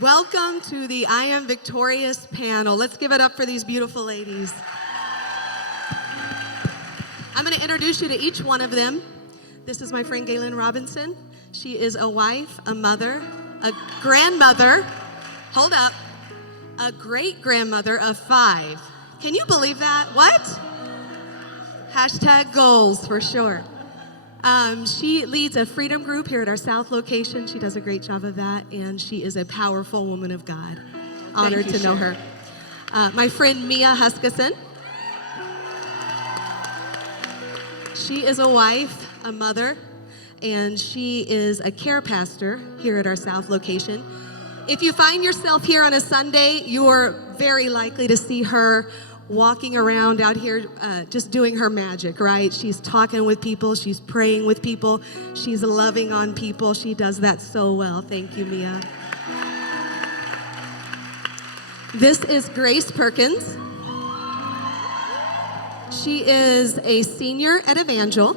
Welcome to the I Am Victorious panel. Let's give it up for these beautiful ladies. I'm going to introduce you to each one of them. This is my friend Galen Robinson. She is a wife, a mother, a grandmother, hold up, a great-grandmother of 5. Can you believe that? What? Hashtag goals for sure. She leads a freedom group here at our South location. She does a great job of that, and she is a powerful woman of God. Honored to know her. My friend Mia Huskisson. She is a wife, a mother, and she is a care pastor here at our South location. If you find yourself here on a Sunday, you're very likely to see her walking around out here just doing her magic, right? She's talking with people. She's praying with people. She's loving on people. She does that so well. Thank you, Mia. This is Grace Perkins. She is a senior at Evangel.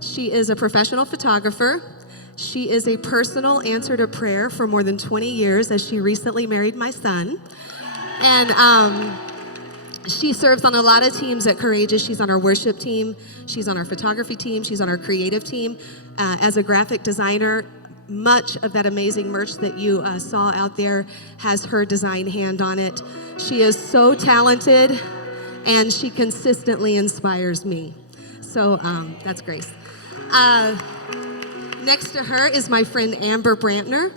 She is a professional photographer. She is a personal answer to prayer for more than 20 years as she recently married my son. And she serves on a lot of teams at Courageous. She's on our worship team. She's on our photography team. She's on our creative team. As a graphic designer, much of that amazing merch that you saw out there has her design hand on it. She is so talented, and she consistently inspires me. So that's Grace. Next to her is my friend Amber Brantner.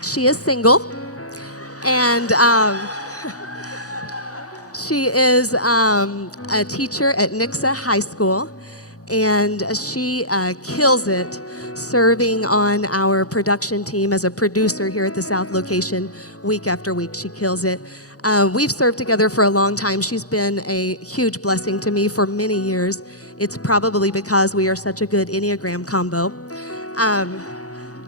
She is single, and she is a teacher at Nixa High School, and she kills it serving on our production team as a producer here at the South location week after week. She kills it. We've served together for a long time. She's been a huge blessing to me for many years. It's probably because we are such a good Enneagram combo.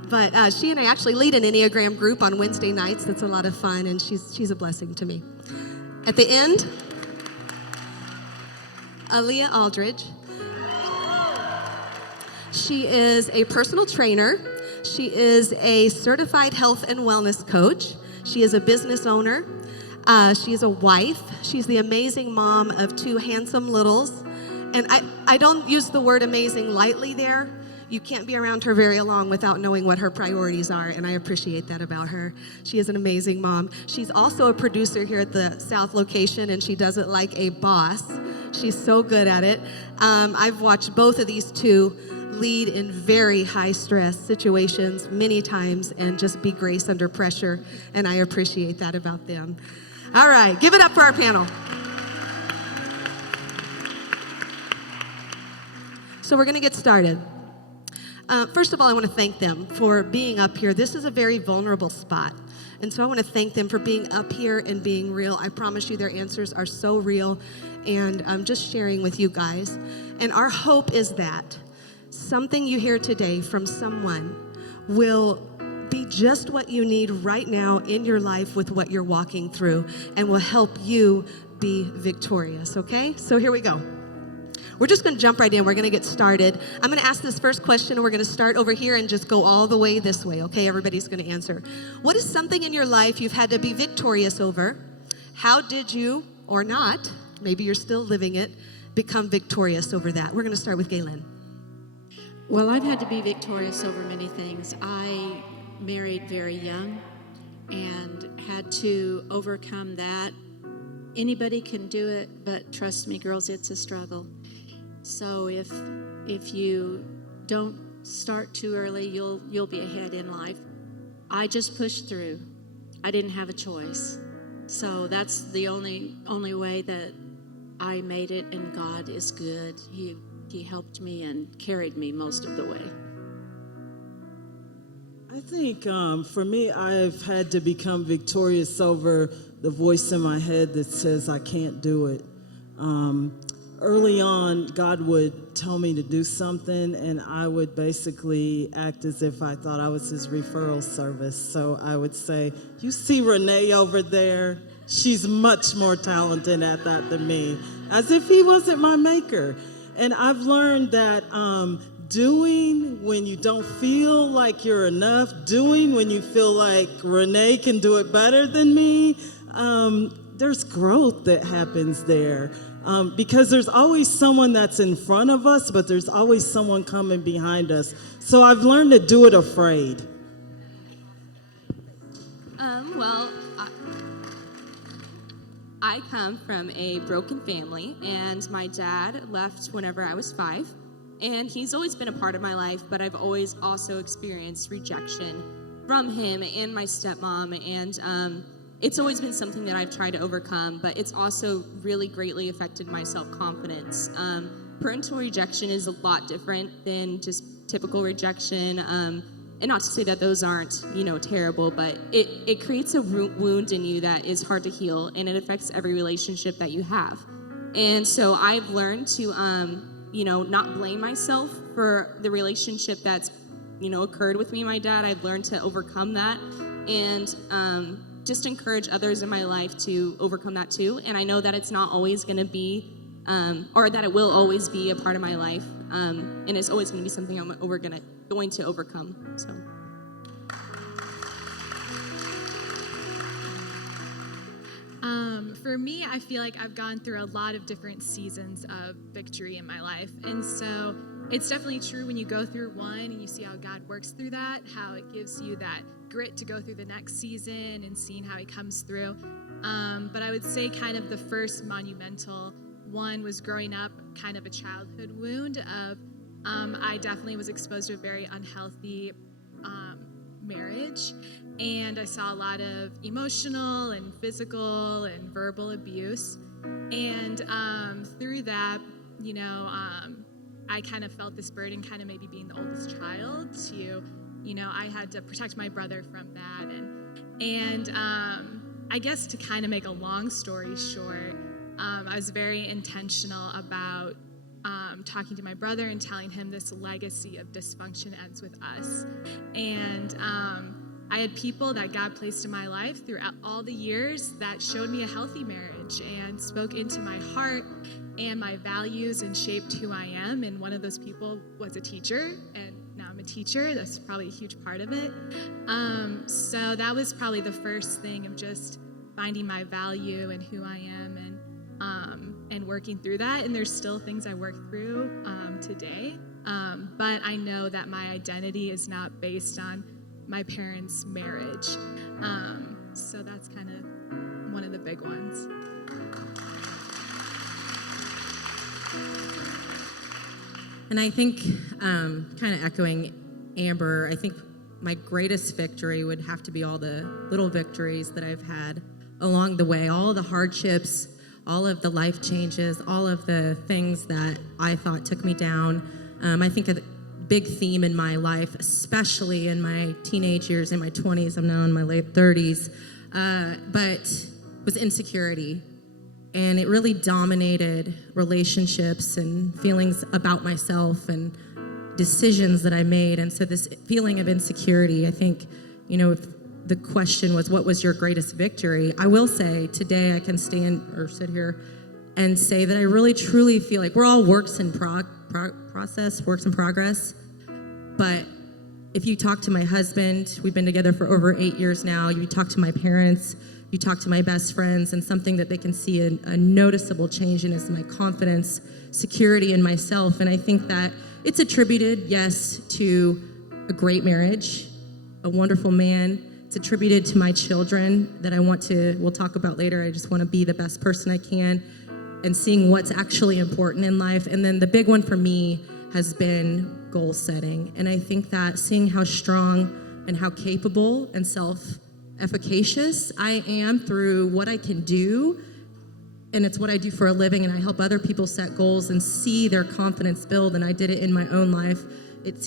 But she and I actually lead an Enneagram group on Wednesday nights. That's a lot of fun, and she's a blessing to me. At the end, Aaliyah Aldridge. She is a personal trainer. She is a certified health and wellness coach. She is a business owner. She is a wife. She's the amazing mom of 2 handsome littles. And I don't use the word amazing lightly there. You can't be around her very long without knowing what her priorities are, and I appreciate that about her. She is an amazing mom. She's also a producer here at the South location, and she does it like a boss. She's so good at it. I've watched both of these two lead in very high-stress situations many times and just be grace under pressure, and I appreciate that about them. All right, give it up for our panel. So we're going to get started. First of all, I want to thank them for being up here. This is a very vulnerable spot. And so I want to thank them for being up here and being real. I promise you their answers are so real. And I'm just sharing with you guys. And our hope is that something you hear today from someone will be just what you need right now in your life with what you're walking through and will help you be victorious, okay? So here we go. We're just going to jump right in. We're going to get started. I'm going to ask this first question, and we're going to start over here and just go all the way this way, okay? Everybody's going to answer. What is something in your life you've had to be victorious over? How did you, or not, maybe you're still living it, become victorious over that? We're going to start with Galen. Well, I've had to be victorious over many things. I married very young and had to overcome that. Anybody can do it, but trust me, girls, it's a struggle. So if you don't start too early, you'll be ahead in life. I just pushed through. I didn't have a choice. So that's the only way that I made it, and God is good. He helped me and carried me most of the way. I think for me, I've had to become victorious over the voice in my head that says I can't do it. Early on, God would tell me to do something, and I would basically act as if I thought I was his referral service. So I would say, you see Renee over there? She's much more talented at that than me, as if he wasn't my maker. And I've learned that doing when you don't feel like you're enough, doing when you feel like Renee can do it better than me. There's growth that happens there. Because there's always someone that's in front of us, but there's always someone coming behind us. So I've learned to do it afraid. Well, I come from a broken family, and my dad left whenever I was 5. And he's always been a part of my life, but I've always also experienced rejection from him and my stepmom. And it's always been something that I've tried to overcome, but it's also really greatly affected my self-confidence. Parental rejection is a lot different than just typical rejection. And not to say that those aren't, terrible, but it creates a wound in you that is hard to heal, and it affects every relationship that you have. And so I've learned to, not blame myself for the relationship that's, occurred with me and my dad. I've learned to overcome that and just encourage others in my life to overcome that too. And I know that it's not always going to be, or that it will always be a part of my life, and it's always going to be something I'm going to overcome. So. For me, I feel like I've gone through a lot of different seasons of victory in my life. And so it's definitely true when you go through one and you see how God works through that, how it gives you that grit to go through the next season and seeing how he comes through. But I would say kind of the first monumental one was growing up, kind of a childhood wound of I definitely was exposed to a very unhealthy marriage, and I saw a lot of emotional and physical and verbal abuse. And through that, I kind of felt this burden, kind of maybe being the oldest child, to, I had to protect my brother from that. And I guess to kind of make a long story short, I was very intentional about talking to my brother and telling him this legacy of dysfunction ends with us. And I had people that God placed in my life throughout all the years that showed me a healthy marriage and spoke into my heart and my values and shaped who I am. And one of those people was a teacher, and now I'm a teacher. That's probably a huge part of it. So that was probably the first thing of just finding my value and who I am, and working through that. And there's still things I work through today. But I know that my identity is not based on my parents' marriage. So that's kind of one of the big ones. And I think, kind of echoing Amber, I think my greatest victory would have to be all the little victories that I've had along the way, all the hardships, all of the life changes, all of the things that I thought took me down. I think a big theme in my life, especially in my teenage years, in my 20s, I'm now in my late 30s, but was insecurity. And it really dominated relationships and feelings about myself and decisions that I made. And so this feeling of insecurity, I think, if the question was, what was your greatest victory? I will say today I can stand or sit here and say that I really truly feel like we're all works in progress. But if you talk to my husband, we've been together for over 8 years now, you talk to my parents, you talk to my best friends, and something that they can see a noticeable change in is my confidence, security in myself. And I think that it's attributed, yes, to a great marriage, a wonderful man. It's attributed to my children that we'll talk about later. I just want to be the best person I can and seeing what's actually important in life. And then the big one for me has been goal setting. And I think that seeing how strong and how capable and self-efficacious I am through what I can do, and it's what I do for a living, and I help other people set goals and see their confidence build, and I did it in my own life. It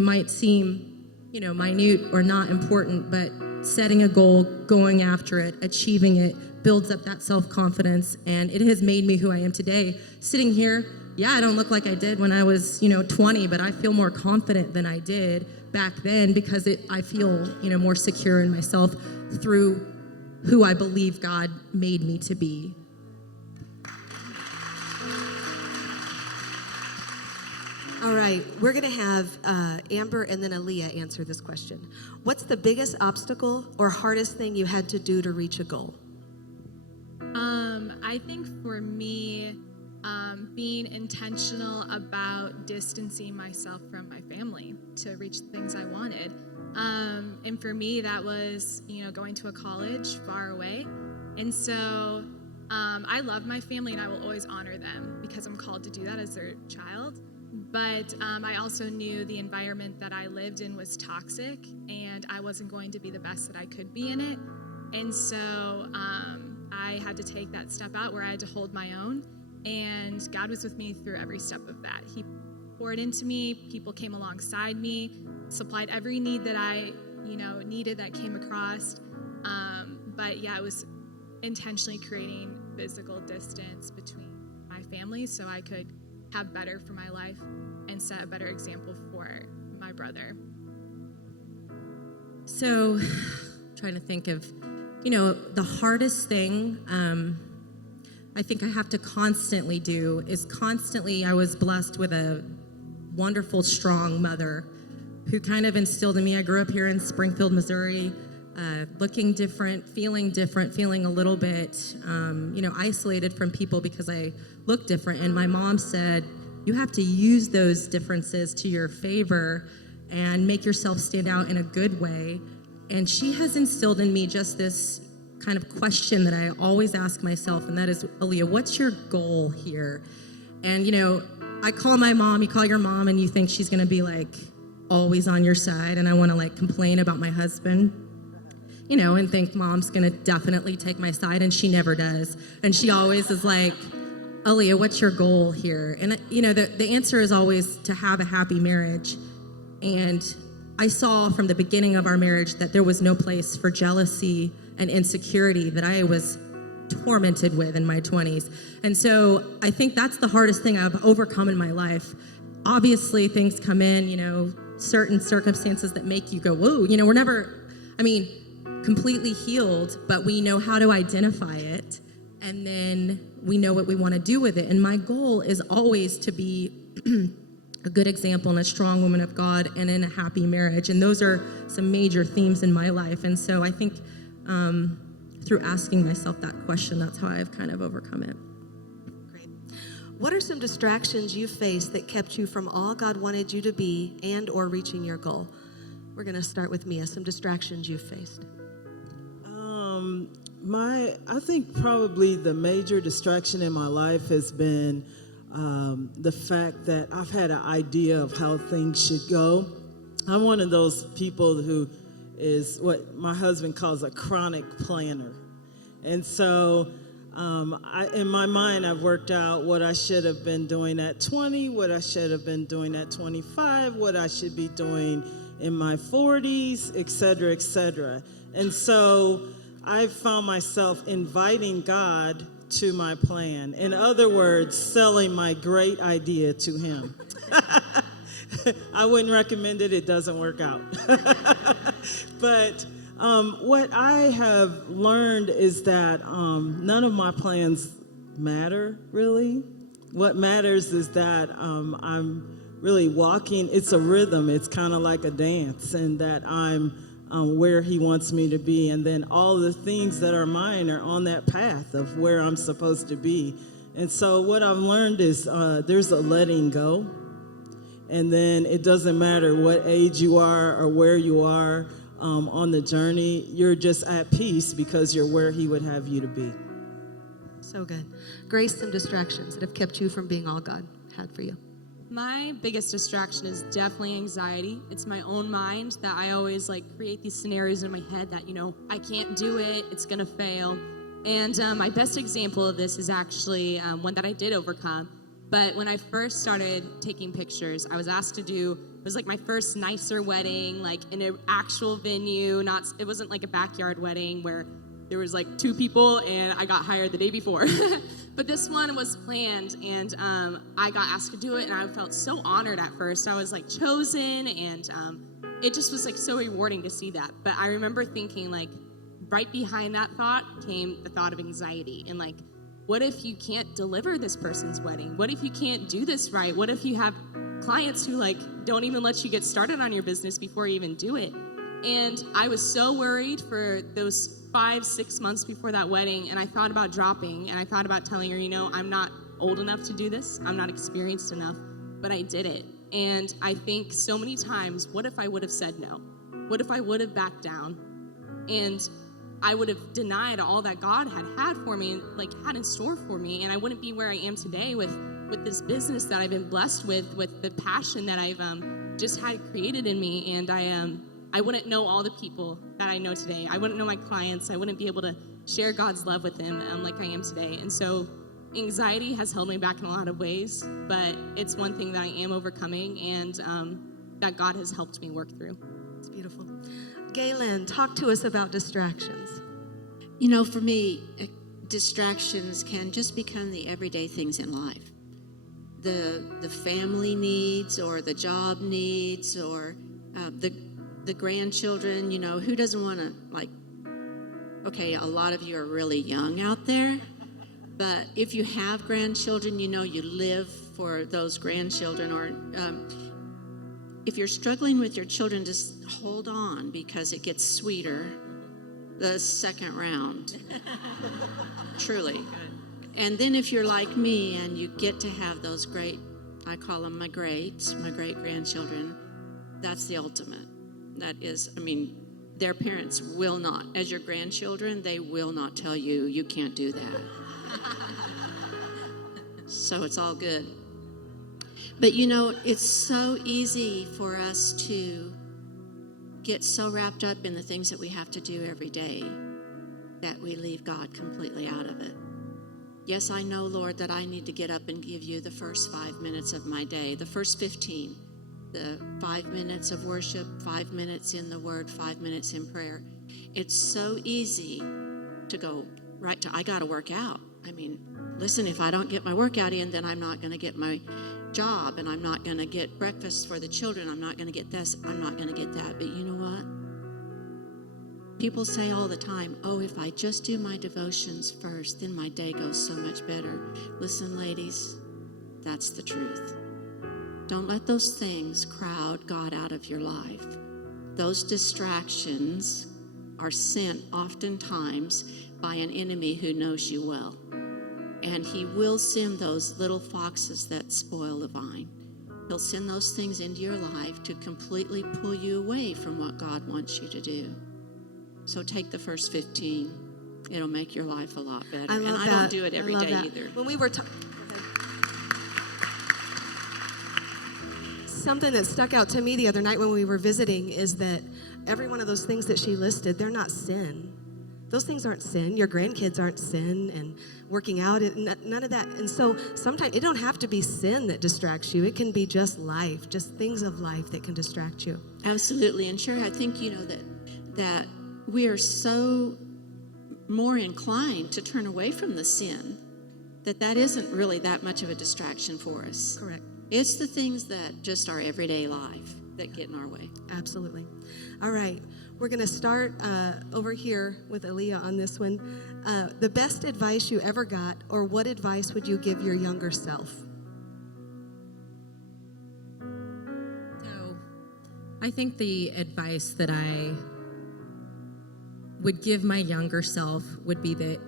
might seem minute or not important, but setting a goal, going after it, achieving it, builds up that self-confidence, and it has made me who I am today. Sitting here, I don't look like I did when I was, 20, but I feel more confident than I did back then because I feel, more secure in myself through who I believe God made me to be. All right, we're going to have Amber and then Aaliyah answer this question. What's the biggest obstacle or hardest thing you had to do to reach a goal? I think for me, being intentional about distancing myself from my family to reach the things I wanted. And for me, that was, going to a college far away. And so I love my family and I will always honor them because I'm called to do that as their child. But I also knew the environment that I lived in was toxic and I wasn't going to be the best that I could be in it. And so I had to take that step out where I had to hold my own. And God was with me through every step of that. He poured into me, people came alongside me, supplied every need that I, needed that came across. But yeah, it was intentionally creating physical distance between my family so I could have better for my life and set a better example for my brother. So, trying to think of, the hardest thing I think I have to constantly do is I was blessed with a wonderful, strong mother who kind of instilled in me. I grew up here in Springfield, Missouri, looking different, feeling a little bit, isolated from people because I looked different. And my mom said, you have to use those differences to your favor and make yourself stand out in a good way. And she has instilled in me just this kind of question that I always ask myself, and that is, Aaliyah, what's your goal here? And, I call my mom, you call your mom, and you think she's going to be like always on your side, and I want to like complain about my husband, and think mom's going to definitely take my side, and she never does. And she always is like, Aaliyah, what's your goal here? And, the answer is always to have a happy marriage. And I saw from the beginning of our marriage that there was no place for jealousy and insecurity that I was tormented with in my 20s. And so I think that's the hardest thing I've overcome in my life. Obviously, things come in, certain circumstances that make you go, whoa, we're never, completely healed, but we know how to identify it. And then we know what we want to do with it. And my goal is always to be a good example and a strong woman of God and in a happy marriage. And those are some major themes in my life. And so I think through asking myself that question, that's how I've kind of overcome it. Great. What are some distractions you faced that kept you from all God wanted you to be and or reaching your goal? We're going to start with Mia, some distractions you faced. I think probably the major distraction in my life has been the fact that I've had an idea of how things should go. I'm one of those people who is what my husband calls a chronic planner. And so in my mind, I've worked out what I should have been doing at 20, what I should have been doing at 25, what I should be doing in my 40s, et cetera, et cetera. And so I've found myself inviting God to my plan. In other words, selling my great idea to him. I wouldn't recommend it. It doesn't work out. But what I have learned is that none of my plans matter, really. What matters is that I'm really walking. It's a rhythm. It's kind of like a dance, and that I'm where he wants me to be. And then all the things that are mine are on that path of where I'm supposed to be. And so what I've learned is there's a letting go. And then it doesn't matter what age you are or where you are on the journey. You're just at peace because you're where he would have you to be. So good. Grace, some distractions that have kept you from being all God had for you. My biggest distraction is definitely anxiety. It's my own mind that I always create these scenarios in my head that, I can't do it, it's gonna fail. And my best example of this is actually one that I did overcome. But when I first started taking pictures, I was asked to do, it was my first nicer wedding, in an actual venue, it wasn't like a backyard wedding where there was 2 people and I got hired the day before. But this one was planned and I got asked to do it and I felt so honored at first. I was chosen and it just was so rewarding to see that. But I remember thinking right behind that thought came the thought of anxiety and what if you can't deliver this person's wedding? What if you can't do this right? What if you have clients who like don't even let you get started on your business before you even do it. And I was so worried for those 5-6 months before that wedding, and I thought about dropping, and I thought about telling her, I'm not old enough to do this, I'm not experienced enough, but I did it. And I think so many times, what if I would have said no? What if I would have backed down? And I would have denied all that God had for me, like had in store for me, and I wouldn't be where I am today with this business that I've been blessed with the passion that I've just had created in me. And I wouldn't know all the people that I know today. I wouldn't know my clients. I wouldn't be able to share God's love with them like I am today. And so anxiety has held me back in a lot of ways, but it's one thing that I am overcoming, and that God has helped me work through. It's beautiful. Galen, talk to us about distractions. For me, distractions can just become the everyday things in life. The family needs, or the job needs, or the grandchildren. Who doesn't want to, okay, a lot of you are really young out there, but if you have grandchildren, you live for those grandchildren. Or if you're struggling with your children, just hold on, because it gets sweeter the second round. Truly. And then if you're like me and you get to have those great, I call them my great-grandchildren, that's the ultimate. That is, their parents will not, as your grandchildren, they will not tell you, you can't do that. So it's all good. But it's so easy for us to get so wrapped up in the things that we have to do every day that we leave God completely out of it. Yes, I know, Lord, that I need to get up and give you the first 5 minutes of my day, the first 15, the 5 minutes of worship, 5 minutes in the Word, 5 minutes in prayer. It's so easy to go right to, I got to work out. Listen, if I don't get my workout in, then I'm not going to get my job, and I'm not going to get breakfast for the children. I'm not going to get this. I'm not going to get that. But you know what? People say all the time, oh, if I just do my devotions first, then my day goes so much better. Listen, ladies, that's the truth. Don't let those things crowd God out of your life. Those distractions are sent oftentimes by an enemy who knows you well. And he will send those little foxes that spoil the vine. He'll send those things into your life to completely pull you away from what God wants you to do. So take the first 15. It'll make your life a lot better. I love and I don't do it every day that. either. When we were something that stuck out to me the other night when we were visiting is that every one of those things that she listed, they're not sin. Those things aren't sin. Your grandkids aren't sin, and working out, none of that. And so sometimes it don't have to be sin that distracts you. It can be just life, just things of life that can distract you. Absolutely. And Sherry, I think that we are so more inclined to turn away from the sin that isn't really that much of a distraction for us. Correct. It's the things that just our everyday life that get in our way. Absolutely. All right. We're going to start over here with Aaliyah on this one. The best advice you ever got, or what advice would you give your younger self? So, I think the advice that I would give my younger self would be that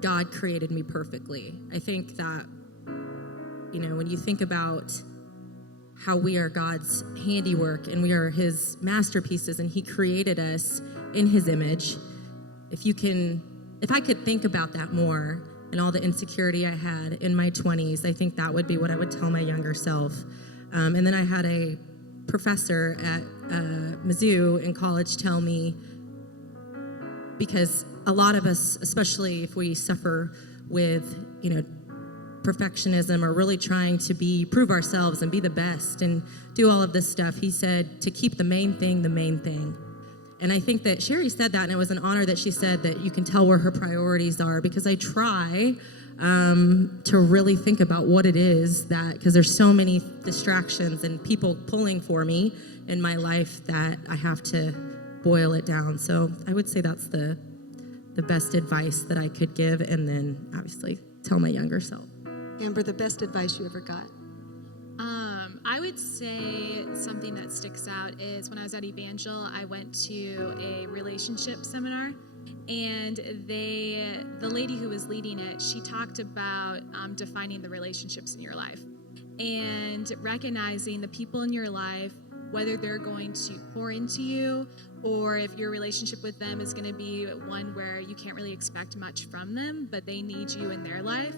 God created me perfectly. I think that, when you think about how we are God's handiwork and we are his masterpieces and he created us in his image, if I could think about that more and all the insecurity I had in my 20s, I think that would be what I would tell my younger self. And then I had a professor at Mizzou in college tell me, because a lot of us, especially if we suffer with, perfectionism or really trying to prove ourselves and be the best and do all of this stuff, he said to keep the main thing the main thing. And I think that Sherry said that, and it was an honor that she said that you can tell where her priorities are, because I try to really think about what it is because there's so many distractions and people pulling for me in my life that I have to boil it down. So I would say that's the best advice that I could give, and then obviously tell my younger self. Amber, the best advice you ever got? I would say something that sticks out is when I was at Evangel, I went to a relationship seminar, and the lady who was leading it, she talked about defining the relationships in your life and recognizing the people in your life, whether they're going to pour into you or if your relationship with them is going to be one where you can't really expect much from them, but they need you in their life.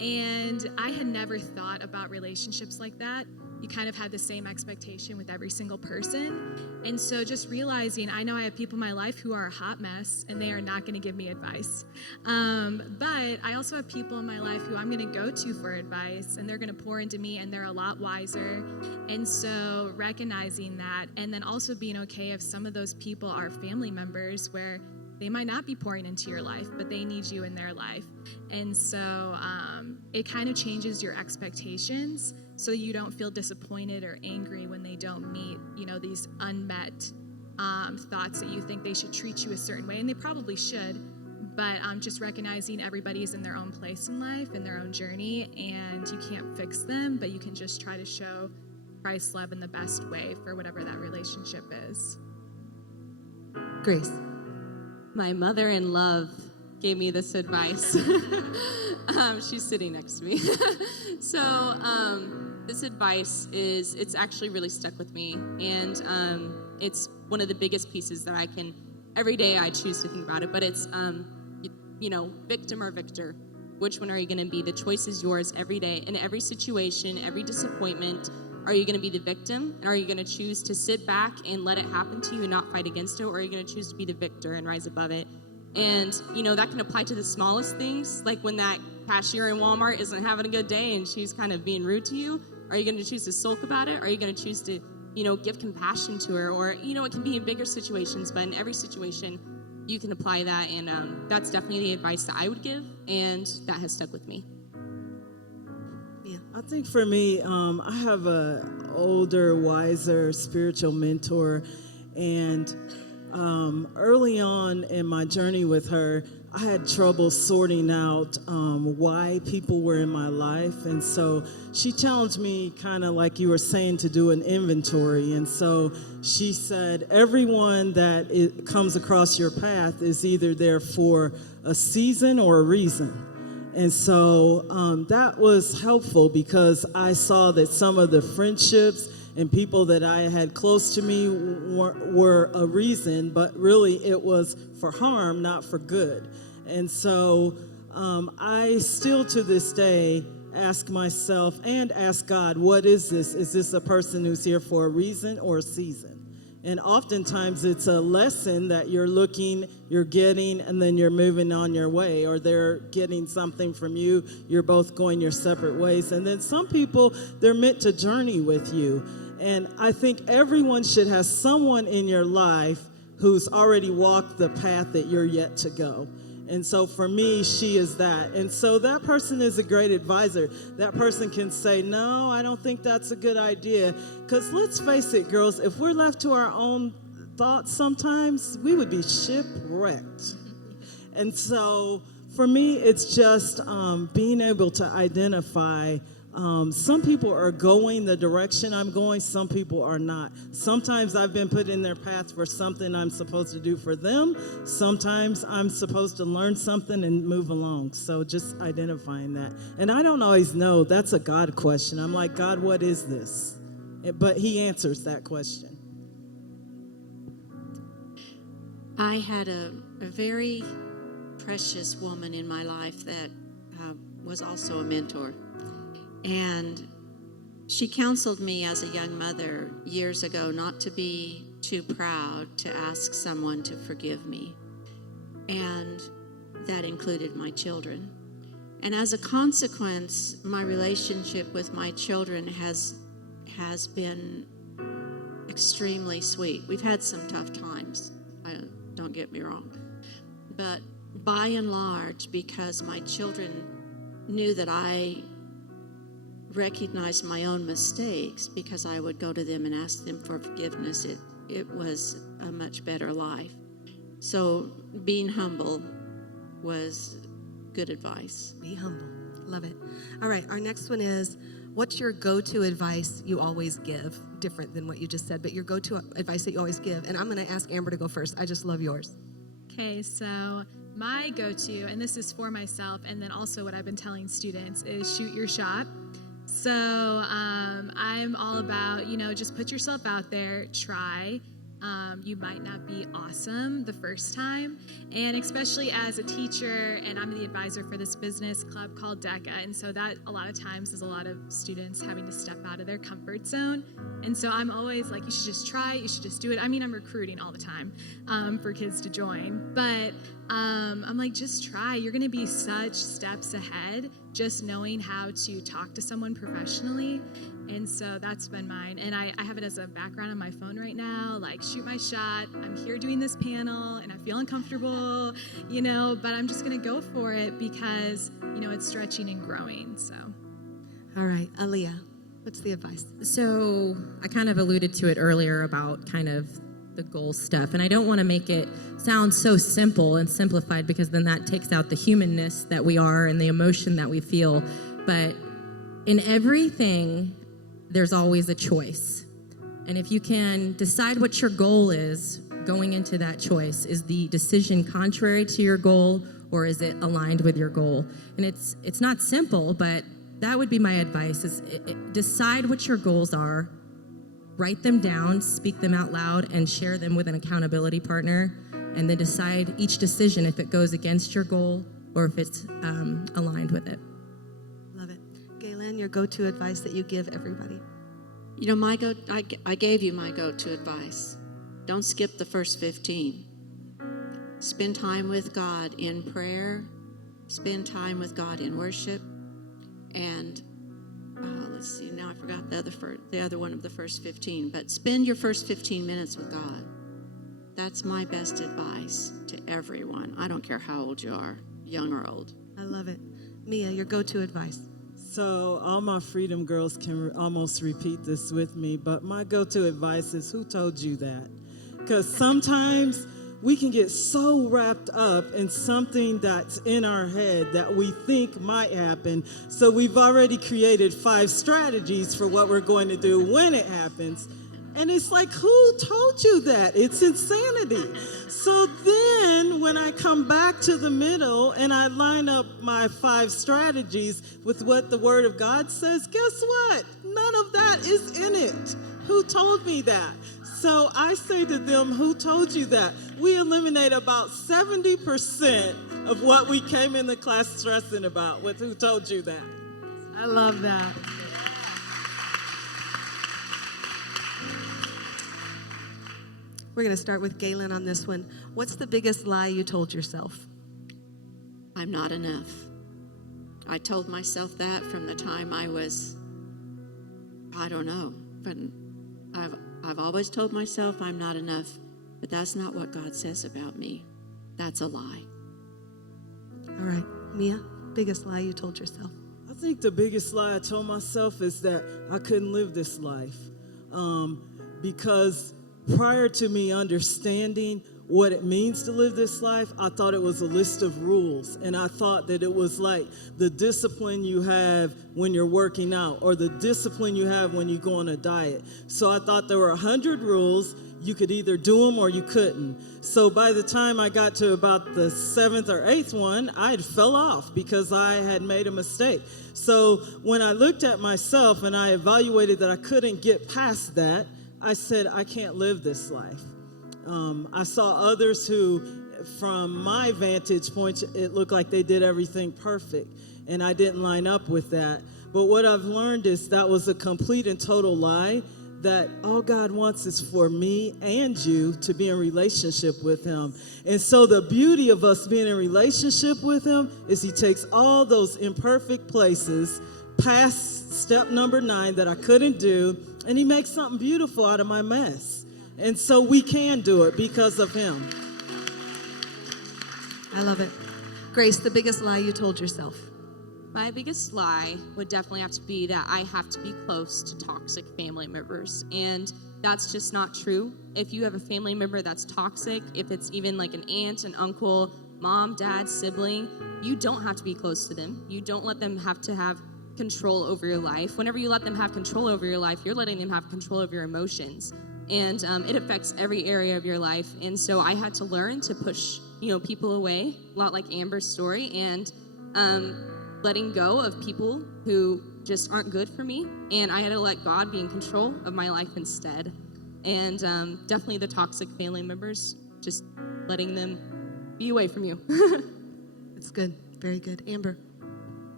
And I had never thought about relationships like that. You kind of had the same expectation with every single person. And so just realizing, I know I have people in my life who are a hot mess and they are not going to give me advice. But I also have people in my life who I'm going to go to for advice, and they're going to pour into me, and they're a lot wiser. And so recognizing that, and then also being okay if some of those people are family members where they might not be pouring into your life, but they need you in their life. And so it kind of changes your expectations so you don't feel disappointed or angry when they don't meet, these unmet thoughts that you think they should treat you a certain way, and they probably should. But just recognizing everybody's in their own place in life, in their own journey, and you can't fix them, but you can just try to show Christ's love in the best way for whatever that relationship is. Grace. My mother-in-law gave me this advice. She's sitting next to me. So this advice it's actually really stuck with me. And it's one of the biggest pieces that every day I choose to think about it. But it's, victim or victor. Which one are you going to be? The choice is yours every day. In every situation, every disappointment, are you going to be the victim? And are you going to choose to sit back and let it happen to you and not fight against it? Or are you going to choose to be the victor and rise above it? And, that can apply to the smallest things, like when that cashier in Walmart isn't having a good day and she's kind of being rude to you. Are you going to choose to sulk about it? Or are you going to choose to, give compassion to her? Or, it can be in bigger situations, but in every situation, you can apply that. And that's definitely the advice that I would give, and that has stuck with me. Yeah. I think for me, I have a older, wiser spiritual mentor, and early on in my journey with her, I had trouble sorting out why people were in my life. And so she challenged me, kind of like you were saying, to do an inventory. And so she said, everyone that comes across your path is either there for a season or a reason. And so that was helpful because I saw that some of the friendships and people that I had close to me were a reason, but really it was for harm, not for good. And so I still to this day ask myself and ask God, what is this? Is this a person who's here for a reason or a season? And oftentimes it's a lesson that you're getting, and then you're moving on your way, or they're getting something from you. You're both going your separate ways. And then some people, they're meant to journey with you. And I think everyone should have someone in your life who's already walked the path that you're yet to go. And so for me, she is that. And so that person is a great advisor. That person can say, no, I don't think that's a good idea. Because let's face it, girls, if we're left to our own thoughts sometimes, we would be shipwrecked. And so for me, it's just being able to identify some people are going the direction I'm going, some people are not. Sometimes I've been put in their path for something I'm supposed to do for them. Sometimes I'm supposed to learn something and move along. So just identifying that. And I don't always know. That's a God question. I'm like, God, what is this? But he answers that question. I had a very precious woman in my life that was also a mentor. And she counseled me as a young mother years ago not to be too proud to ask someone to forgive me. And that included my children. And as a consequence, my relationship with my children has been extremely sweet. We've had some tough times, don't get me wrong. But by and large, because my children knew that I recognized my own mistakes, because I would go to them and ask them for forgiveness, it was a much better life. So being humble was good advice. Be humble. Love it. All right, our next one is, What's your go-to advice you always give? Different than what you just said, but your go-to advice that you always give. And I'm going to ask Amber to go first. I just love yours. Okay, so my go-to, and this is for myself, and then also what I've been telling students, is shoot your shot. So I'm all about, just put yourself out there, try. You might not be awesome the first time, and especially as a teacher, and I'm the advisor for this business club called DECA, and so that a lot of times is a lot of students having to step out of their comfort zone, and so I'm always like, you should just try, you should just do it. I mean, I'm recruiting all the time for kids to join, but I'm like, just try. You're going to be such steps ahead just knowing how to talk to someone professionally. And so that's been mine. And I have it as a background on my phone right now, like shoot my shot. I'm here doing this panel and I feel uncomfortable, but I'm just going to go for it because, it's stretching and growing. So. All right, Aaliyah, what's the advice? So I kind of alluded to it earlier about kind of the goal stuff. And I don't want to make it sound so simple and simplified because then that takes out the humanness that we are and the emotion that we feel. But in everything, there's always a choice. And if you can decide what your goal is going into that choice, is the decision contrary to your goal or is it aligned with your goal? And it's not simple, but that would be my advice is decide what your goals are, write them down, speak them out loud, and share them with an accountability partner, and then decide each decision if it goes against your goal or if it's aligned with it. Love it. Galen, your go-to advice that you give everybody. I gave you my go-to advice. Don't skip the first 15. Spend time with God in prayer. Spend time with God in worship. And let's see, now I forgot the other one of the first 15. But spend your first 15 minutes with God. That's my best advice to everyone. I don't care how old you are, young or old. I love it. Mia, your go-to advice. So all my Freedom Girls can almost repeat this with me, but my go-to advice is, who told you that? Because sometimes we can get so wrapped up in something that's in our head that we think might happen. So we've already created 5 strategies for what we're going to do when it happens. And it's like, who told you that? It's insanity. So then when I come back to the middle and I line up my 5 strategies with what the Word of God says, guess what? None of that is in it. Who told me that? So I say to them, who told you that? We eliminate about 70% of what we came in the class stressing about with who told you that. I love that. We're going to start with Galen on this one. What's the biggest lie you told yourself? I'm not enough. I told myself that from the time I was, I don't know, but I've always told myself I'm not enough, but that's not what God says about me. That's a lie. All right, Mia, biggest lie you told yourself? I think the biggest lie I told myself is that I couldn't live this life because prior to me understanding what it means to live this life, I thought it was a list of rules. And I thought that it was like the discipline you have when you're working out or the discipline you have when you go on a diet. So I thought there were 100 rules. You could either do them or you couldn't. So by the time I got to about the 7th or 8th one, I had fell off because I had made a mistake. So when I looked at myself and I evaluated that I couldn't get past that, I said, I can't live this life. I saw others who, from my vantage point, it looked like they did everything perfect, and I didn't line up with that. But what I've learned is that was a complete and total lie, that all God wants is for me and you to be in relationship with Him. And so the beauty of us being in relationship with Him is He takes all those imperfect places, past step number 9 that I couldn't do, and He makes something beautiful out of my mess. And so we can do it because of Him. I love it. Grace, the biggest lie you told yourself? My biggest lie would definitely have to be that I have to be close to toxic family members. And that's just not true. If you have a family member that's toxic, if it's even like an aunt, an uncle, mom, dad, sibling, you don't have to be close to them. You don't let them have to have control over your life. Whenever you let them have control over your life, you're letting them have control over your emotions. And it affects every area of your life. And so I had to learn to push, people away, a lot like Amber's story, and letting go of people who just aren't good for me. And I had to let God be in control of my life instead. And definitely the toxic family members, just letting them be away from you. It's good. Very good. Amber.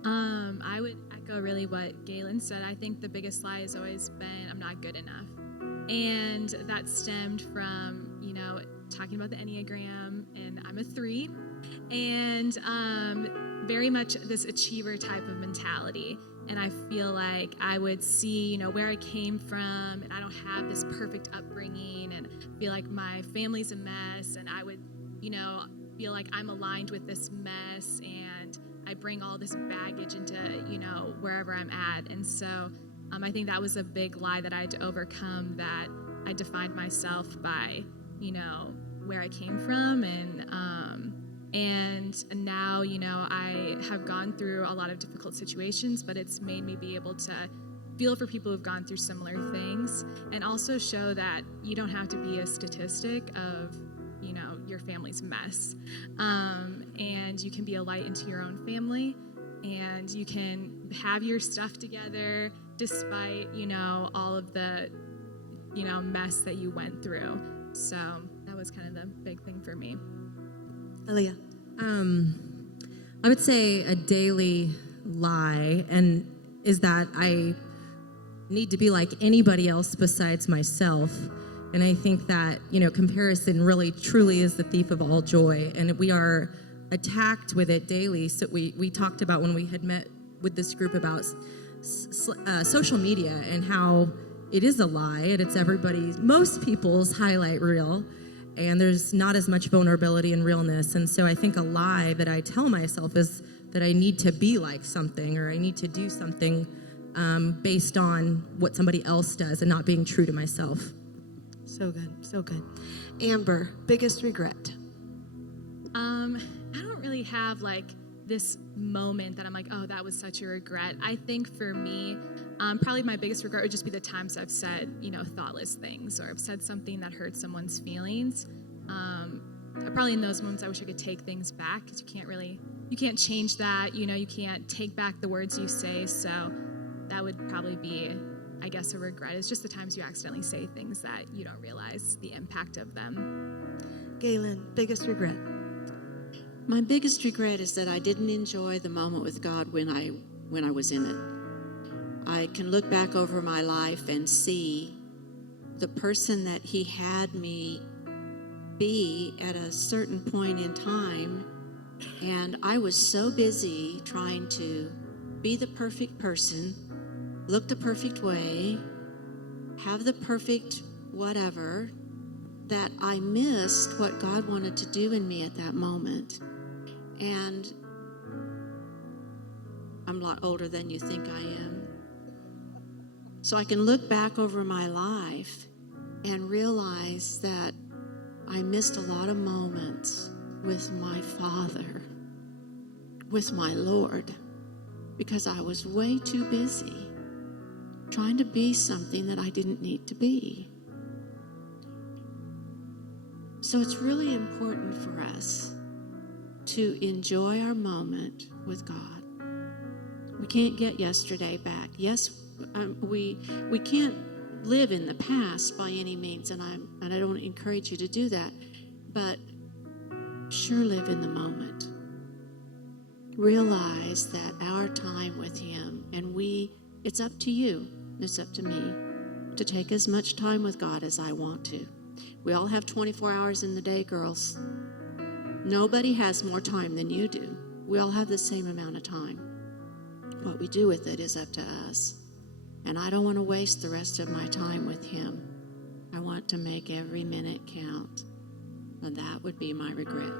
I would echo really what Galen said. I think the biggest lie has always been, I'm not good enough. And that stemmed from, talking about the Enneagram, and I'm a 3, and very much this achiever type of mentality. And I feel like I would see, where I came from, and I don't have this perfect upbringing, and feel like my family's a mess, and I would, feel like I'm aligned with this mess, and I bring all this baggage into, wherever I'm at. And so I think that was a big lie that I had to overcome, that I defined myself by, where I came from. And now, I have gone through a lot of difficult situations, but it's made me be able to feel for people who've gone through similar things, and also show that you don't have to be a statistic of, your family's mess. And you can be a light into your own family, and you can have your stuff together despite, all of the, mess that you went through. So that was kind of the big thing for me. Aaliyah. I would say a daily lie, and is that I need to be like anybody else besides myself. And I think that, comparison really truly is the thief of all joy. And we are attacked with it daily. So we talked about when we had met with this group about social media and how it is a lie, and it's most people's highlight reel. And there's not as much vulnerability and realness. And so I think a lie that I tell myself is that I need to be like something, or I need to do something based on what somebody else does, and not being true to myself. So good. So good. Amber, biggest regret. I don't really have this moment that I'm like, oh, that was such a regret. I think for me, probably my biggest regret would just be the times I've said, thoughtless things, or I've said something that hurt someone's feelings. Probably in those moments, I wish I could take things back, because you can't change that. You can't take back the words you say. So that would probably be, I guess, a regret. It's just the times you accidentally say things that you don't realize the impact of them. Galen, biggest regret. My biggest regret is that I didn't enjoy the moment with God when I was in it. I can look back over my life and see the person that He had me be at a certain point in time, and I was so busy trying to be the perfect person, look the perfect way, have the perfect whatever, that I missed what God wanted to do in me at that moment. And I'm a lot older than you think I am. So I can look back over my life and realize that I missed a lot of moments with my Father, with my Lord, because I was way too busy trying to be something that I didn't need to be. So it's really important for us to enjoy our moment with God. We can't get yesterday back. Yes, we can't live in the past by any means, and I don't encourage you to do that, but sure live in the moment. Realize that our time with Him, and it's up to you, it's up to me, to take as much time with God as I want to. We all have 24 hours in the day, girls. Nobody has more time than you do. We all have the same amount of time. What we do with it is up to us. And I don't want to waste the rest of my time with Him. I want to make every minute count. And that would be my regret.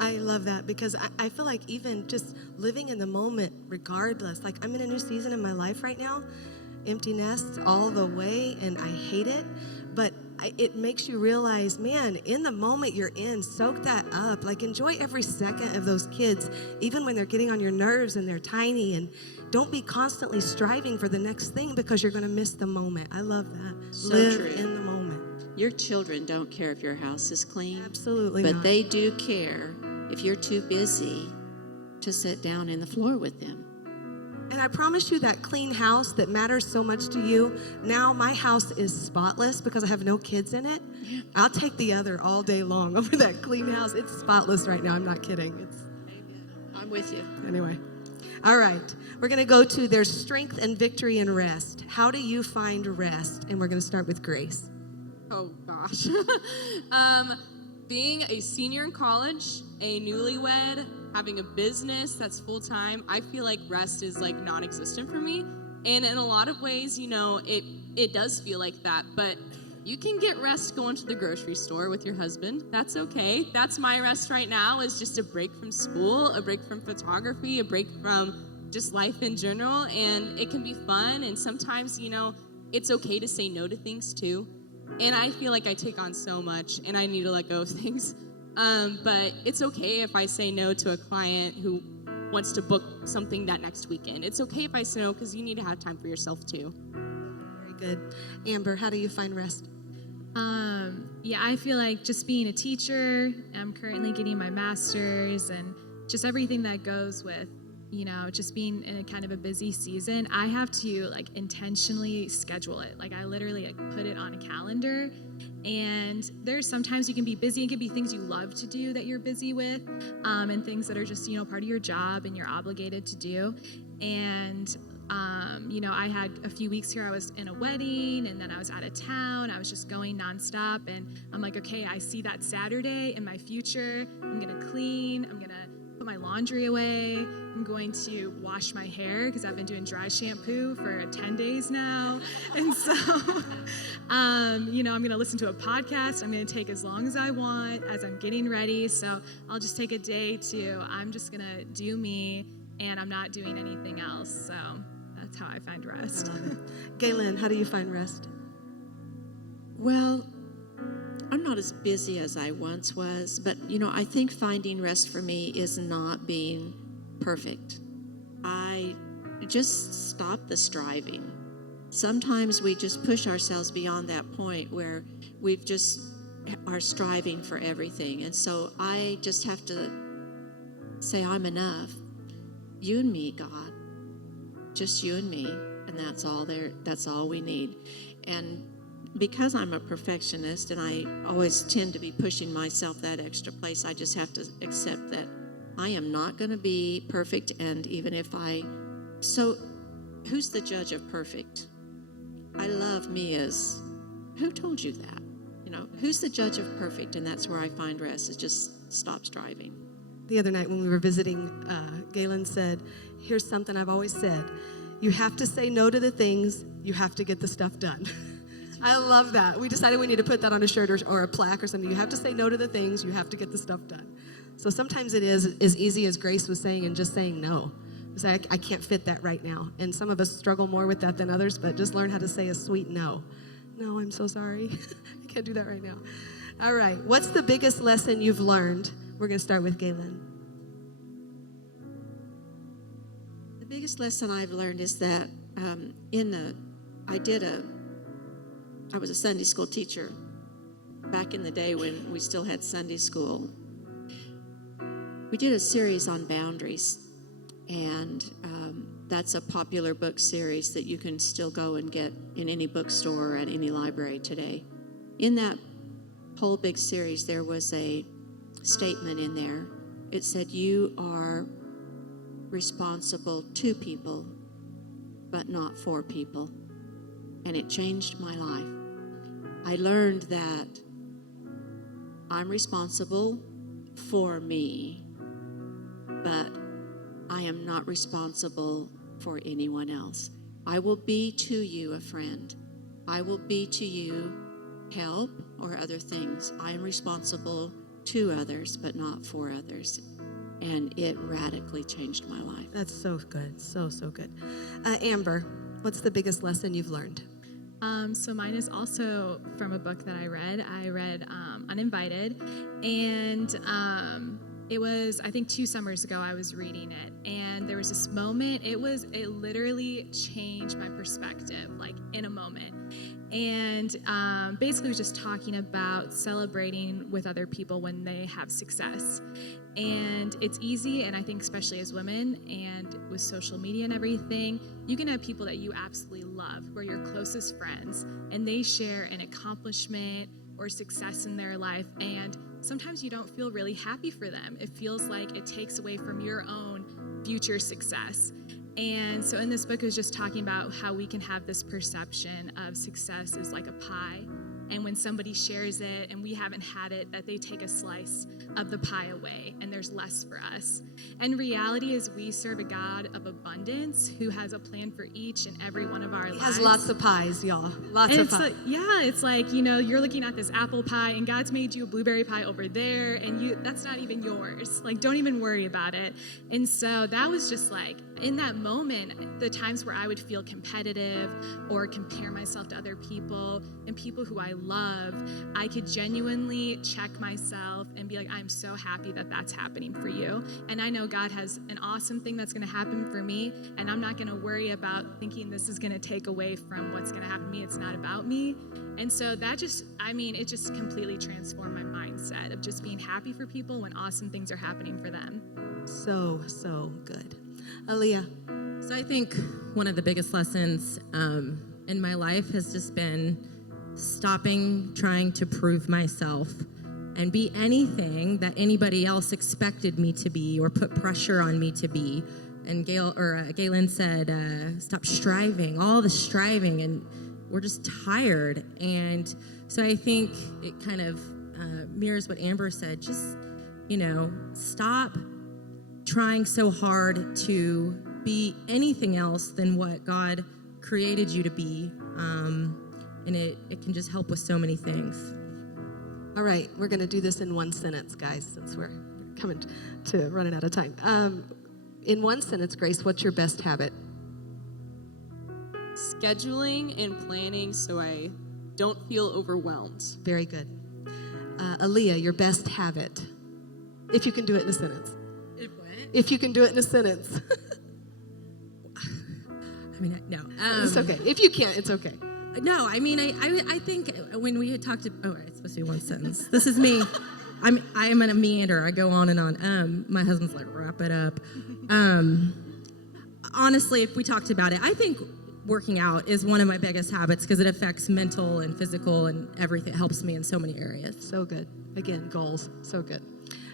I love that, because I feel like even just living in the moment, regardless, like I'm in a new season in my life right now, empty nest all the way, and I hate it. But it makes you realize, man, in the moment you're in, soak that up. Like, enjoy every second of those kids, even when they're getting on your nerves and they're tiny. And don't be constantly striving for the next thing because you're going to miss the moment. I love that. So Live true. in the moment. Your children don't care if your house is clean. Absolutely But not. they do care if you're too busy to sit down in the floor with them. And I promise you, that clean house that matters so much to you, now my house is spotless because I have no kids in it. I'll take the other all day long over that clean house. It's spotless right now. I'm not kidding. It's I'm with you. anyway. All right. We're going to go to there's strength and victory and rest. How do you find rest? And we're going to start with Grace. Oh gosh. Being a senior in college, a newlywed, having a business that's full time, I feel like rest is like non-existent for me. And in a lot of ways, you know, it does feel like that, but you can get rest going to the grocery store with your husband. That's okay. That's my rest right now, is just a break from school, a break from photography, a break from just life in general. And it can be fun. And sometimes, you know, it's okay to say no to things too. And I feel like I take on so much and I need to let go of things. But it's okay if I say no to a client who wants to book something that next weekend. It's okay if I say no because you need to have time for yourself too. Very good. Amber, how do you find rest? Yeah, I feel like just being a teacher, I'm currently getting my master's, and just everything that goes with, you know, just being in a kind of a busy season, I have to like intentionally schedule it. Like, I literally like put it on a calendar. And there's sometimes you can be busy. It could be things you love to do that you're busy with, and things that are just, you know, part of your job and you're obligated to do. And you know, I had a few weeks here, I was in a wedding and then I was out of town. I was just going nonstop. And I'm like, okay, I see that Saturday in my future. I'm going to clean. I'm going to put my laundry away. I'm going to wash my hair because I've been doing dry shampoo for 10 days now. And so, you know, I'm going to listen to a podcast. I'm going to take as long as I want as I'm getting ready. So I'll just take a day I'm just going to do me, and I'm not doing anything else. So that's how I find rest. Galen, how do you find rest? Well, I'm not as busy as I once was, but, you know, I think finding rest for me is not being perfect. I just stop the striving. Sometimes we just push ourselves beyond that point where we've just are striving for everything. And so I just have to say, I'm enough. You and me, God. Just you and me. And that's all we need. And because I'm a perfectionist and I always tend to be pushing myself that extra place, I just have to accept that I am not going to be perfect. And even if so who's the judge of perfect? I love me as, who told you that? You know, who's the judge of perfect? And that's where I find rest, is just stop striving. The other night when we were visiting, Galen said, here's something I've always said. You have to say no to the things, you have to get the stuff done. I love that. We decided we need to put that on a shirt or a plaque or something. You have to say no to the things, you have to get the stuff done. So sometimes it is as easy as Grace was saying, and just saying no. Say, I can't fit that right now. And some of us struggle more with that than others, but just learn how to say a sweet no. No, I'm so sorry. I can't do that right now. All right. What's the biggest lesson you've learned? We're going to start with Galen. The biggest lesson I've learned is that I was a Sunday school teacher back in the day when we still had Sunday school. We did a series on boundaries, and that's a popular book series that you can still go and get in any bookstore or at any library today. In that whole big series, there was a statement in there. It said, you are responsible to people, but not for people. And it changed my life. I learned that I'm responsible for me, but I am not responsible for anyone else. I will be to you a friend. I will be to you help or other things. I am responsible to others, but not for others. And it radically changed my life. That's so good. So good. Amber, what's the biggest lesson you've learned? So mine is also from a book that I read. I read Uninvited, and it was, I think, 2 summers ago I was reading it, and there was this moment. It literally changed my perspective, like in a moment. And basically, it was just talking about celebrating with other people when they have success. And it's easy, and I think especially as women and with social media and everything, you can have people that you absolutely love, who are your closest friends, and they share an accomplishment or success in their life, and sometimes you don't feel really happy for them. It feels like it takes away from your own future success. And so in this book, it was just talking about how we can have this perception of success is like a pie. And when somebody shares it and we haven't had it, that they take a slice of the pie away and there's less for us. And reality is we serve a God of abundance who has a plan for each and every one of our lives. He has lots of pies, y'all. Lots And of it's pies. like, yeah, it's like, you know, you're looking at this apple pie and God's made you a blueberry pie over there, and that's not even yours. Like, don't even worry about it. And so that was just like, in that moment, the times where I would feel competitive or compare myself to other people and people who I love, I could genuinely check myself and be like, I'm so happy that that's happening for you. And I know God has an awesome thing that's going to happen for me, and I'm not going to worry about thinking this is going to take away from what's going to happen to me. It's not about me. And so that just, it just completely transformed my mindset of just being happy for people when awesome things are happening for them. So good. Aaliyah. So I think one of the biggest lessons in my life has just been stopping trying to prove myself and be anything that anybody else expected me to be or put pressure on me to be. And Galen said, stop striving, all the striving, and we're just tired. And so I think it kind of mirrors what Amber said. Just, stop trying so hard to be anything else than what God created you to be. And it can just help with so many things. All right, we're going to do this in one sentence, guys, since we're coming to running out of time. In one sentence, Grace, what's your best habit? Scheduling and planning so I don't feel overwhelmed. Very good. Aaliyah, your best habit, if you can do it in a sentence. If you can do it in a sentence. No. It's okay. If you can't, it's okay. No, I think when we had talked to, it's supposed to be one sentence. This is me. I am in a meander. I go on and on. My husband's like, wrap it up. Honestly, if we talked about it, I think working out is one of my biggest habits because it affects mental and physical and everything. It helps me in so many areas. So good. Again, goals. So good.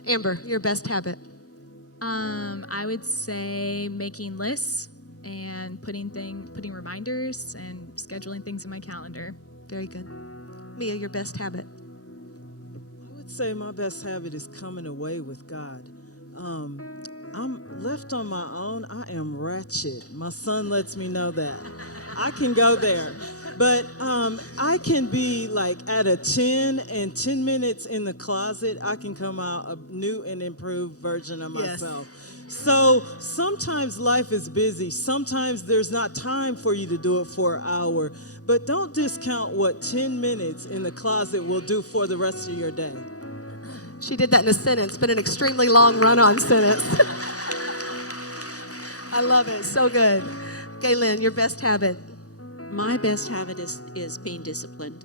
Amber, your best habit? I would say making lists and putting reminders and scheduling things in my calendar. Very good. Mia, your best habit? I would say my best habit is coming away with God. I'm left on my own. I am ratchet. My son lets me know that. I can go there. But I can be like at a 10, and 10 minutes in the closet, I can come out a new and improved version of myself. So sometimes life is busy. Sometimes there's not time for you to do it for an hour. But don't discount what 10 minutes in the closet will do for the rest of your day. She did that in a sentence, but an extremely long run-on sentence. I love it. So good. Galen, your best habit? My best habit is being disciplined.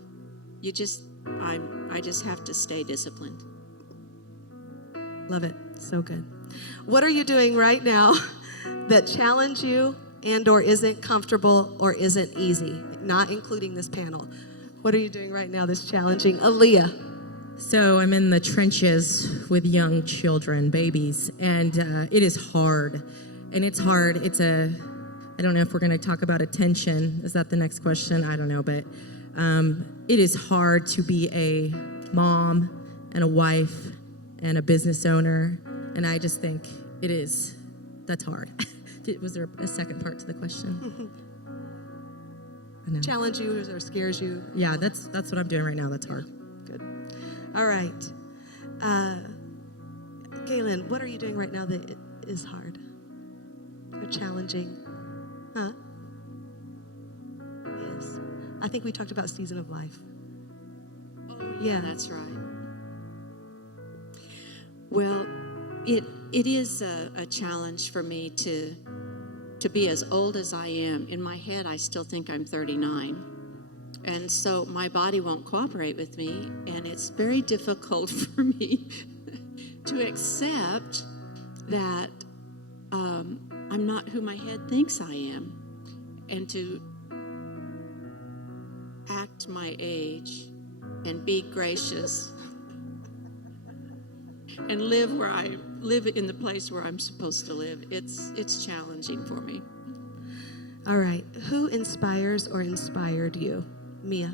I just have to stay disciplined. Love it. So good. What are you doing right now that challenge you and or isn't comfortable or isn't easy? Not including this panel. What are you doing right now that's challenging? Aaliyah. So I'm in the trenches with young children, babies, and it is hard. And it's hard. I don't know if we're going to talk about attention. Is that the next question? I don't know, but it is hard to be a mom and a wife and a business owner, and I just think that's hard. Was there a second part to the question? I know. Challenge you or scares you? Yeah, that's what I'm doing right now. That's hard. Good. All right. Galen, what are you doing right now that is hard or challenging? Huh? Yes. I think we talked about season of life. Yeah, that's right. Well, it is a challenge for me to be as old as I am. In my head, I still think I'm 39. And so my body won't cooperate with me, and it's very difficult for me to accept that I'm not who my head thinks I am, and to act my age and be gracious and live in the place where I'm supposed to live. It's challenging for me. All right. Who inspires or inspired you? Mia.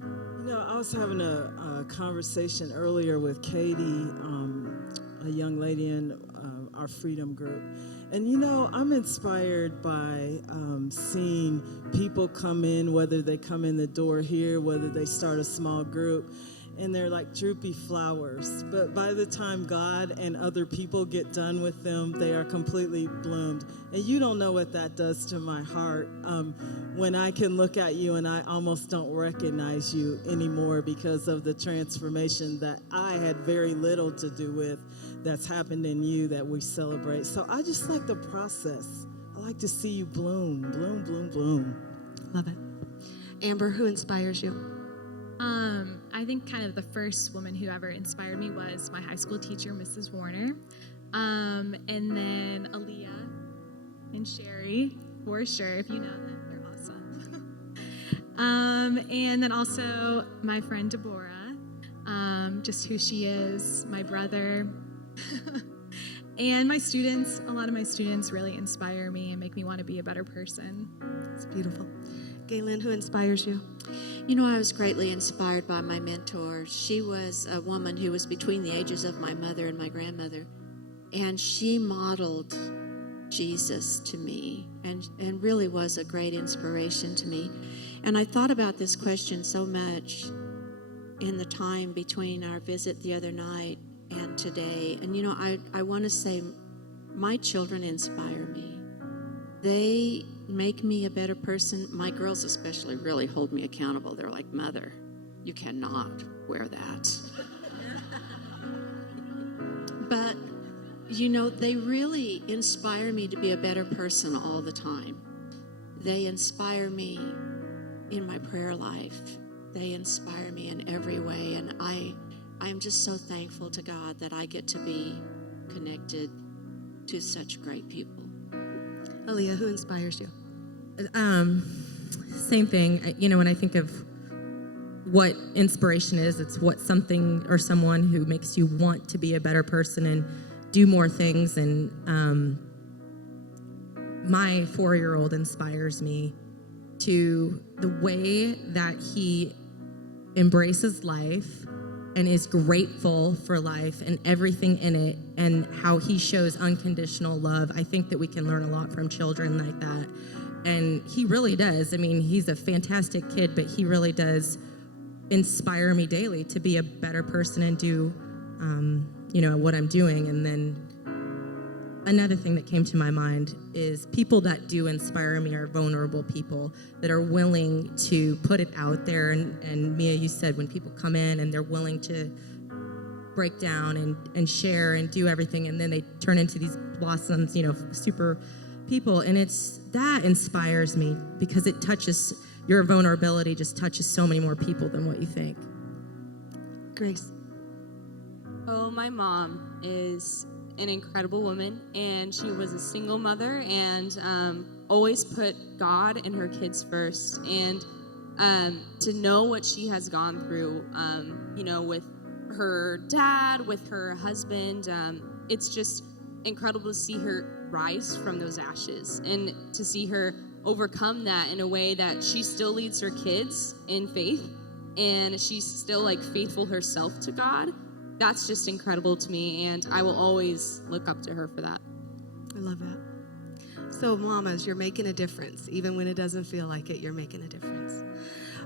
You know, I was having a conversation earlier with Katie, a young lady in our Freedom Group. And, you know, I'm inspired by seeing people come in, whether they come in the door here, whether they start a small group, and they're like droopy flowers. But by the time God and other people get done with them, they are completely bloomed. And you don't know what that does to my heart when I can look at you and I almost don't recognize you anymore because of the transformation that I had very little to do with that's happened in you that we celebrate. So I just like the process. I like to see you bloom, bloom, bloom, bloom. Love it. Amber, who inspires you? I think kind of the first woman who ever inspired me was my high school teacher, Mrs. Warner. And then Aaliyah and Sherry, for sure. If you know them, they're awesome. And then also my friend Deborah, just who she is, my brother. And my students, a lot of my students really inspire me and make me want to be a better person. It's beautiful. Galen, who inspires you? You know, I was greatly inspired by my mentor. She was a woman who was between the ages of my mother and my grandmother, and she modeled Jesus to me and really was a great inspiration to me. And I thought about this question so much in the time between our visit the other night and today. And, you know, I want to say my children inspire me. They make me a better person. My girls especially really hold me accountable. They're like, Mother, you cannot wear that. But, you know, they really inspire me to be a better person all the time. They inspire me in my prayer life. They inspire me in every way. And I'm just so thankful to God that I get to be connected to such great people. Aaliyah, who inspires you? Same thing. You know, when I think of what inspiration is, it's what something or someone who makes you want to be a better person and do more things. And my 4-year-old inspires me to the way that he embraces life and is grateful for life and everything in it, and how he shows unconditional love. I think that we can learn a lot from children like that. And he really does. I mean, he's a fantastic kid, but he really does inspire me daily to be a better person and do, you know, what I'm doing. And then another thing that came to my mind is people that do inspire me are vulnerable people that are willing to put it out there. And Mia, you said when people come in and they're willing to break down and share and do everything, and then they turn into these blossoms, you know, super people. And that inspires me because it touches, your vulnerability just touches so many more people than what you think. Grace. Oh, my mom is an incredible woman, and she was a single mother and always put God and her kids first. And to know what she has gone through, you know, with her dad, with her husband, it's just incredible to see her rise from those ashes and to see her overcome that in a way that she still leads her kids in faith, and she's still like faithful herself to God. That's just incredible to me, and I will always look up to her for that. I love that. So, mamas, you're making a difference. Even when it doesn't feel like it, you're making a difference.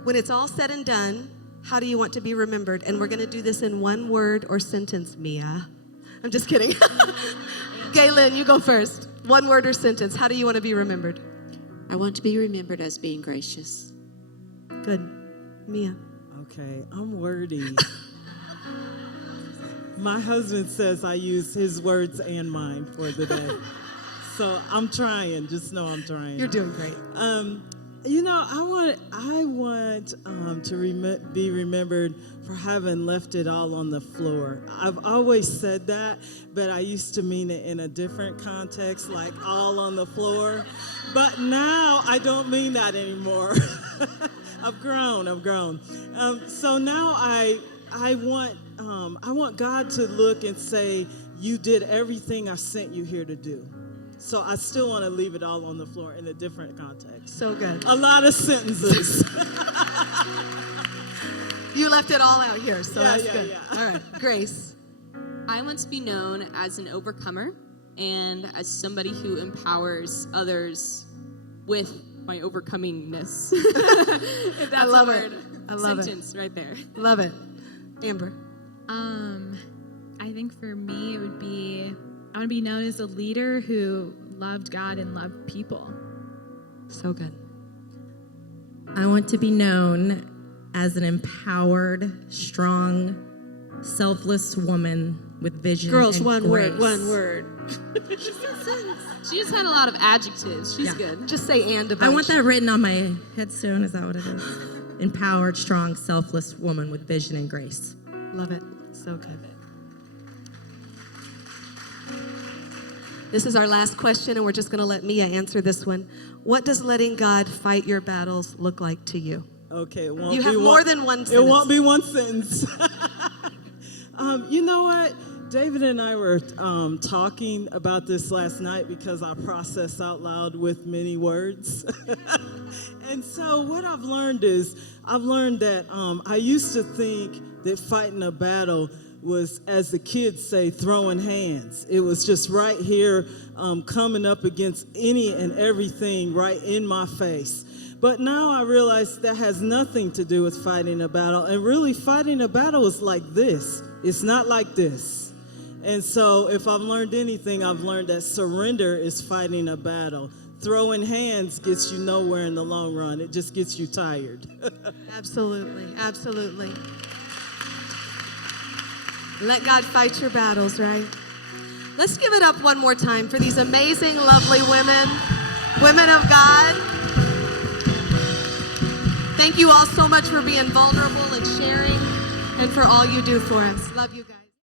When it's all said and done, how do you want to be remembered? And we're going to do this in one word or sentence, Mia. I'm just kidding. Galen, you go first. One word or sentence. How do you want to be remembered? I want to be remembered as being gracious. Good. Mia. Okay, I'm wordy. My husband says I use his words and mine for the day. So I'm trying. Just know I'm trying. You're doing great. I want to be remembered for having left it all on the floor. I've always said that, but I used to mean it in a different context, like all on the floor. But now I don't mean that anymore. I've grown. So now I want God to look and say, "You did everything I sent you here to do." So I still want to leave it all on the floor in a different context. So good. A lot of sentences. You left it all out here, so Yeah, that's yeah, good. yeah. All right, Grace. I want to be known as an overcomer and as somebody who empowers others with my overcomingness. If that's I love a it. word. I love it. Sentence right there. Love it. Amber. I think for me, I want to be known as a leader who loved God and loved people. So good. I want to be known as an empowered, strong, selfless woman with vision. Girls, and one grace. word. She just had a lot of adjectives. She's Yeah. good. Just say and a I bunch. want that written on my headstone. Is that what it is? Empowered, strong, selfless woman with vision and grace. Love it. So good. This is our last question, and we're just going to let Mia answer this one. What does letting God fight your battles look like to you? Okay, it won't You be have more than one It sentence. won't be one sentence. You know what? David and I were talking about this last night because I process out loud with many words. And so what I've learned that I used to think that fighting a battle was, as the kids say, throwing hands. It was just right here coming up against any and everything right in my face. But now I realize that has nothing to do with fighting a battle. And really, fighting a battle is like this. It's not like this. And so if I've learned anything, I've learned that surrender is fighting a battle. Throwing hands gets you nowhere in the long run. It just gets you tired. Absolutely. Absolutely. Let God fight your battles, right? Let's give it up one more time for these amazing, lovely women of God. Thank you all so much for being vulnerable and sharing and for all you do for us. Love you guys.